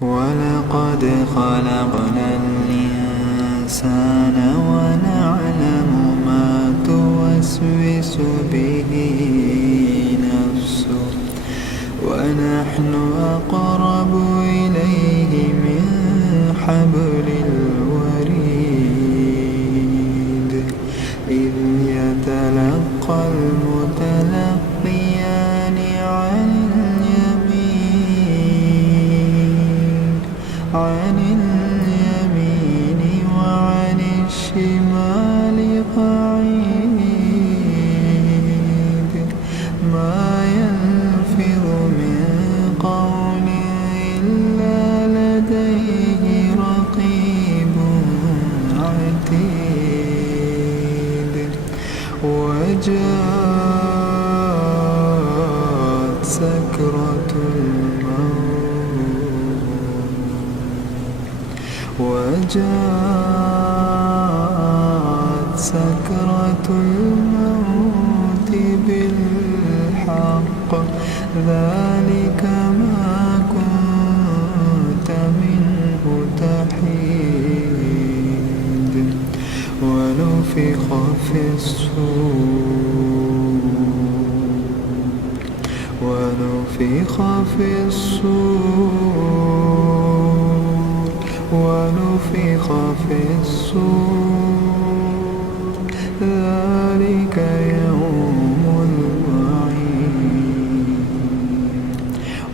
ولقد خلقنا الإنسان ونعلم ما توسوس به نفسه ونحن أقرب إليه من حبل الوريد إذ يتلقى المتلقيان عن اليمين وعن الشمال قعيد ما يلفظ من قول إلا لديه رقيب عتيد وجاءت سكرة الموت بالحق ذلك ما كنت منه تحيد ونفخ في الصور ذلك يوم الوعيد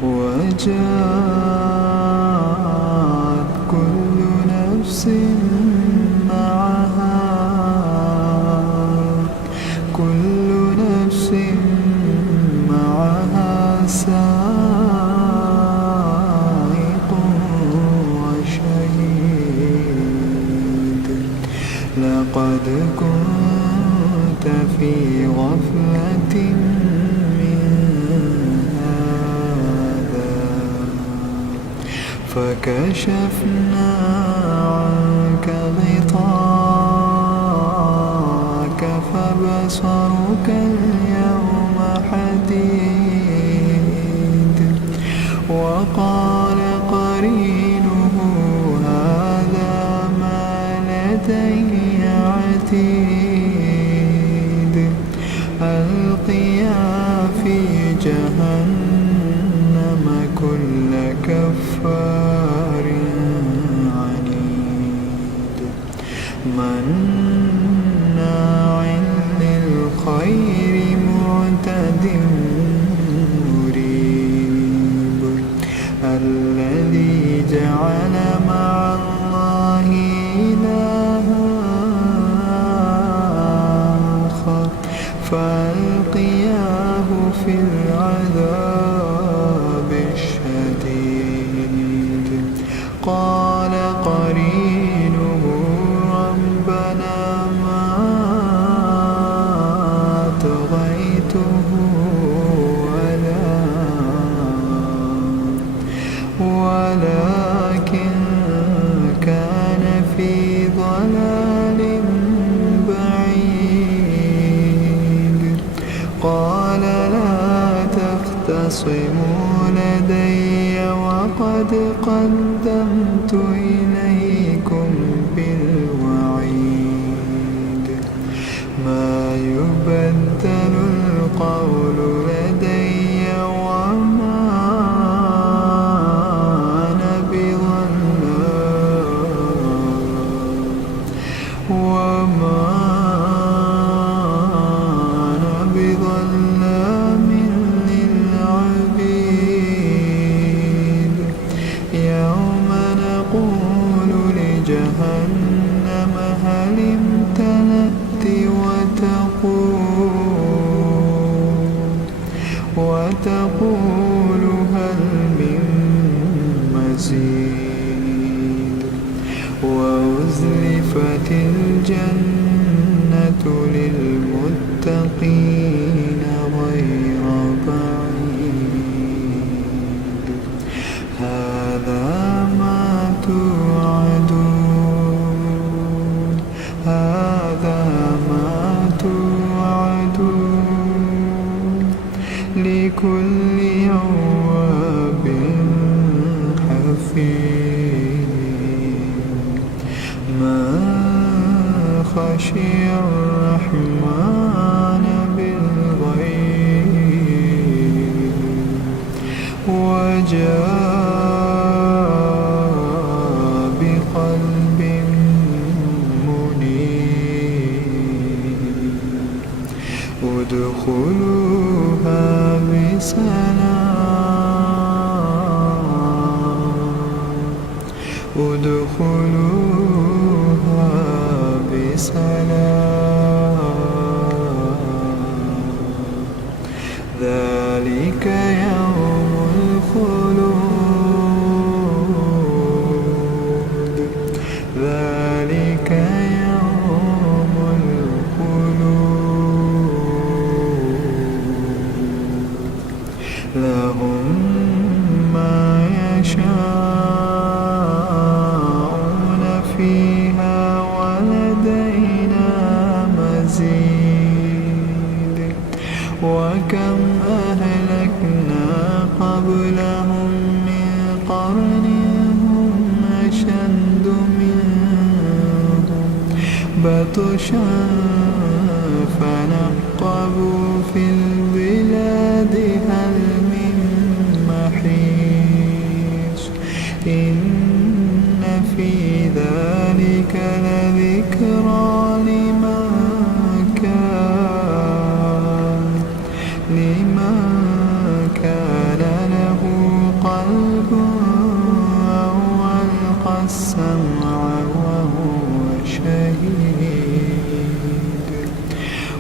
وجاءت كل نفس معها سائق وشهيد لقد كنت في غفلة من هذا فكشفنا عنك غطاءك فبصرك اليوم حديد وقال قرينه هذا ما لدي عتيد ألقيا في جهنم كل كفار عنيد مناع للخير معتد مريب الذي جعل مع الله إلها آخر فألقياه في العذاب الشديد قال قرينه ربنا ما طغيته ولكن كان في ضلال بعيد قال لا تختصموا لدي وقد قدمت إليكم بالوعيد ما يبدل القول لدي وما أنا بظلام للعبيد يوم نقول لجهنم هل امتلأت وتقول هل من مزيد وأزلفت الجنة للمتقين غير بعيد هذا ما توعدون لكل أواب حفيظ. ما خشي الرحمن بالغيب وجاء بقلب منيب ادخلوها بسلام ذلك يوم الخلود ذلك يوم الخلود لهم ما يشاءون فيها ولدينا مزيد وكم أهلكنا قبلهم من قرن هم أشد منهم بطشا فنقبوا في البلاد هل من محيص إن في ذلك لذكرى لمن كان له قلب أو ألقى السمع وهو شهيد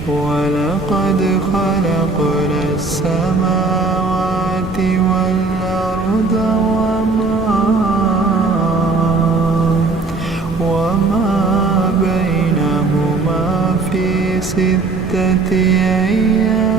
ولقد خلقنا السماوات والأرض وما بينهما في 6 أيام